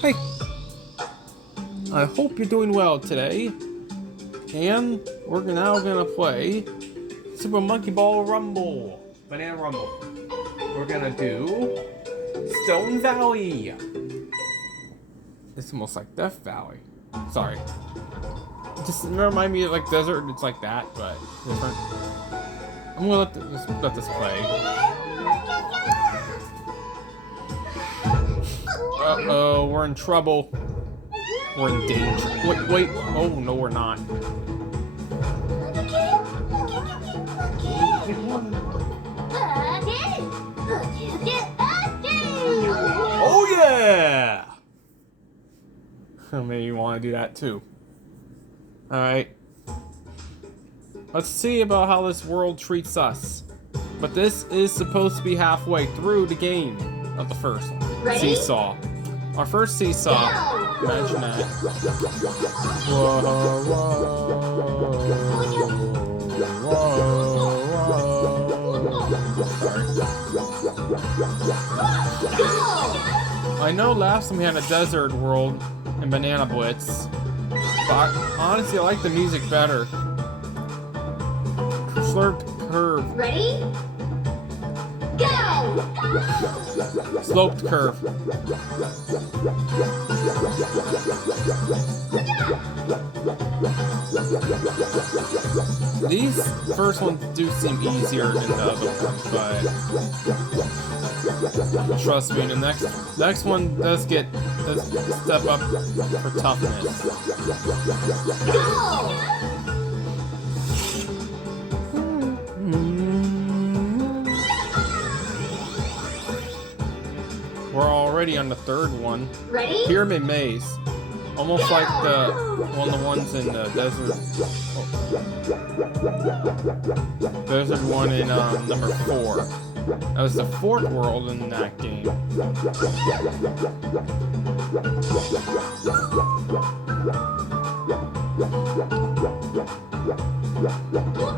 Hey, I hope you're doing well today. And we're now gonna play Super Monkey Ball Rumble. Banana Rumble. We're gonna do Stone Valley. This is almost like Death Valley. Sorry. Just remind me of like desert, it's like that, but different. I'm gonna let this play. Uh-oh, we're in trouble. We're in danger. Wait. Oh, no, we're not. Oh, yeah! Maybe you want to do that, too. Alright. Let's see about how this world treats us. But this is supposed to be halfway through the game of the first one. Ready? Seesaw. Our first seesaw. Imagine that. Whoa, Sorry. I know last time we had a desert world in Banana Blitz, but honestly I like the music better. Slurped curve. Ready? Go! Sloped curve. These first ones do seem easier than the other ones, but trust me, the next one does step up for toughness. Go! We're already on the third one. Ready? Pyramid Maze. Almost like one of the ones in the desert. Desert one in number 4. That was the fourth world in that game.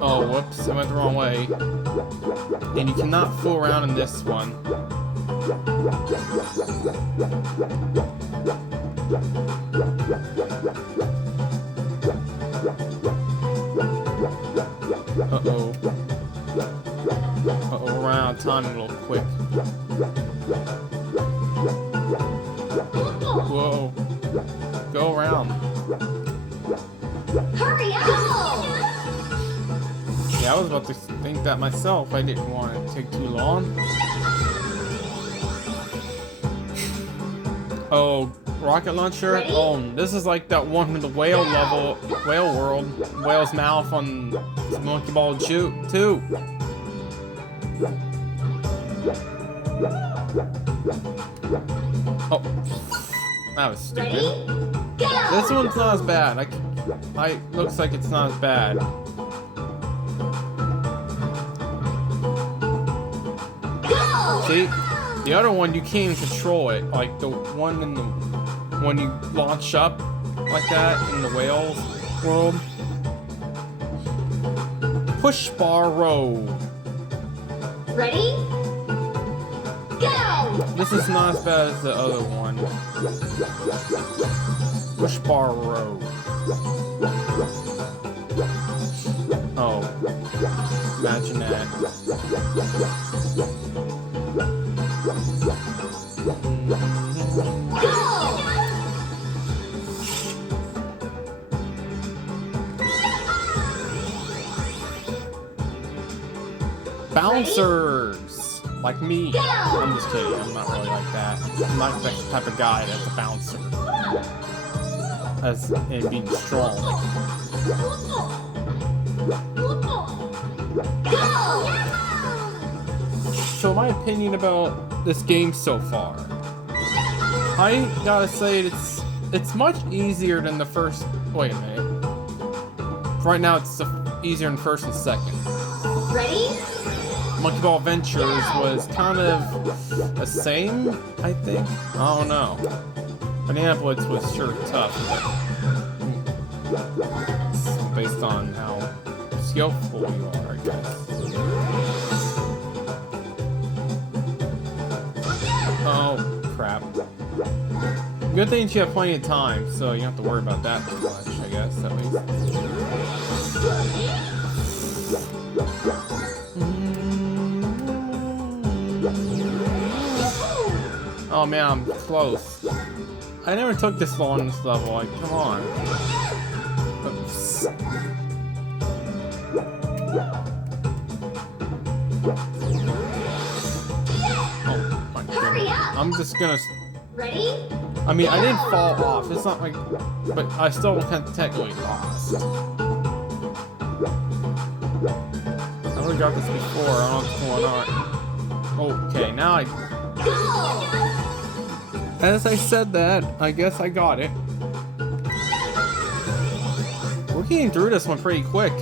Oh, whoops, I went the wrong way. And you cannot fool around in this one. Uh-oh. Uh-oh, we're running out of time a little quick. Whoa. Go around. Hurry up! Yeah, I was about to think that myself. I didn't want it to take too long. Oh, rocket launcher? Ready? Oh, this is like that one with the whale level, whale world, whale's mouth on Monkey Ball 2. Oh, that was stupid. Ready? Go! This one's not as bad. Looks like it's not as bad. Go! See, the other one you can't even control it. Like the one in the when you launch up like that in the whales world. Push bar road. Ready? Go! This is not as bad as the other one. Push bar road. Oh, imagine that. Bouncers! Like me. I'm just kidding, I'm not really like that. I'm not the type of guy that's a bouncer. As in being strong. So my opinion about this game so far. I gotta say it's much easier than the first. Wait a minute. Right now it's easier than first and second. Ready? Monkey Ball Adventures was kind of the same, I think. I don't know. Banana Blitz was sure tough, but based on how skillful you are, I guess. Oh, crap. I'm good thing you have plenty of time, so you don't have to worry about that too much, I guess, at least. Oh man, I'm close. I never took this long in this level, like, come on. Oops. Oh my goodness. I'm just gonna... Ready? I mean, I didn't fall off. It's not like... But I still kind of technically lost. I already got this before. I don't know what's going on. Okay, now I... As I said that, I guess I got it. We're getting through this one pretty quick.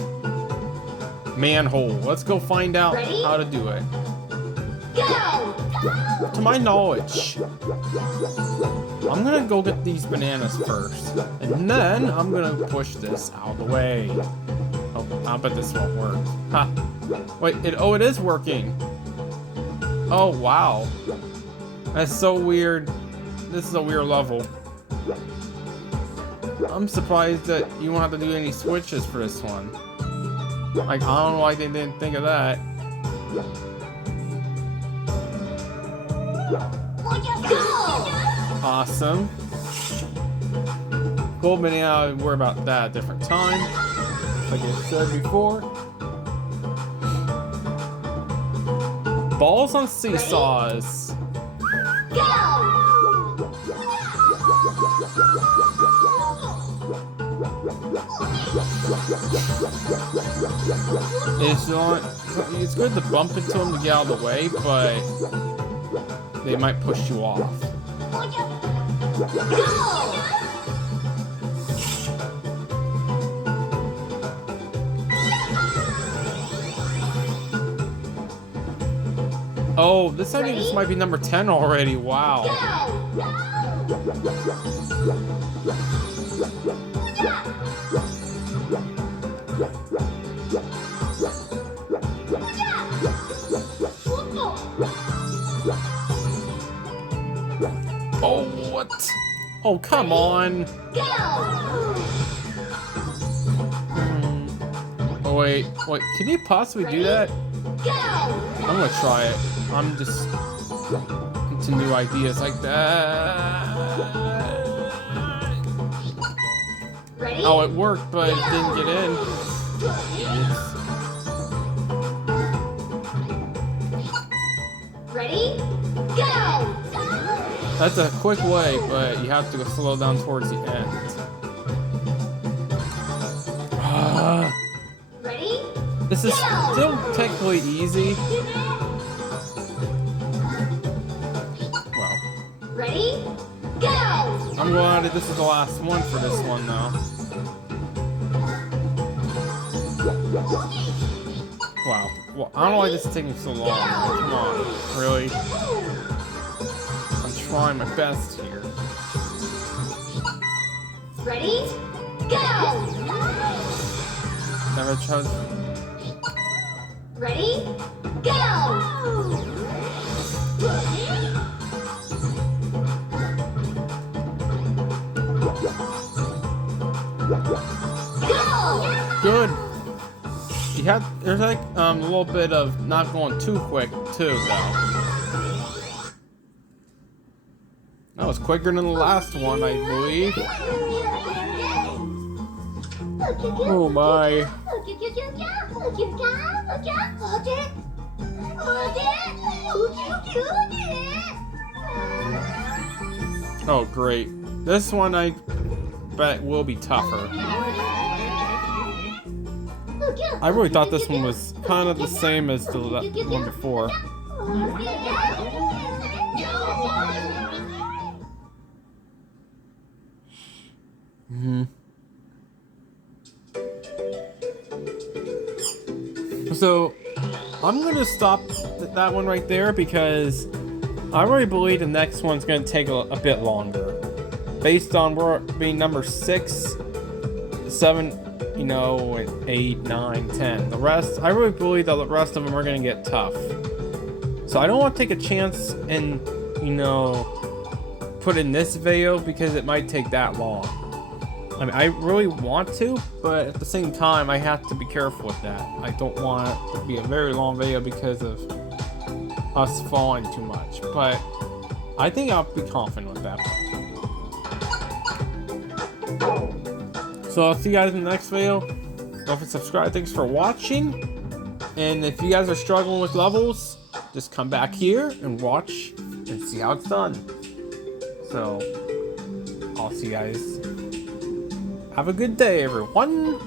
Manhole. Let's go find out how to do it. Go! To my knowledge, I'm gonna go get these bananas first, and then I'm gonna push this out of the way. Oh, I bet this won't work. Ha! Wait, it is working. Oh wow, that's so weird. This is a weird level. I'm surprised that you won't have to do any switches for this one. Like, I don't know why they didn't think of that. Awesome. Gold banana, I'll worry about that at a different time. Like I said before. Balls on seesaws. It's good to bump into them to get out of the way, but they might push you off. Oh, I think this might be number 10 already. Wow. Oh, what? Oh, come on. Oh, wait. Can you possibly do that? I'm gonna try it. I'm just into new ideas like that. Oh, it worked, but it didn't get in. Ready? Go! That's a quick way, but you have to go slow down towards the end. Ready? This is still technically easy. Well. Ready? Go! I'm glad that this is the last one for this one, though. Wow. Well, I don't know why this is taking so long. Come on. Really? I'm trying my best here. Ready? Go! Never tried. Ready? Go! Good. There's like a little bit of not going too quick too, though. That was quicker than the last one, I believe. Oh my. Oh great. This one I bet will be tougher. I really thought this one was kind of the same as the one before. So, I'm gonna stop that one right there because I really believe the next one's gonna take a bit longer. Based on we're being number 6, 7, 8, 9, 10. The rest, I really believe that the rest of them are gonna get tough. So I don't want to take a chance and, put in this video because it might take that long. I mean, I really want to, but at the same time, I have to be careful with that. I don't want it to be a very long video because of us falling too much, but I think I'll be confident with that. So I'll see you guys in the next video. Don't forget to subscribe. Thanks for watching. And if you guys are struggling with levels, just come back here and watch and see how it's done. So I'll see you guys. Have a good day, everyone.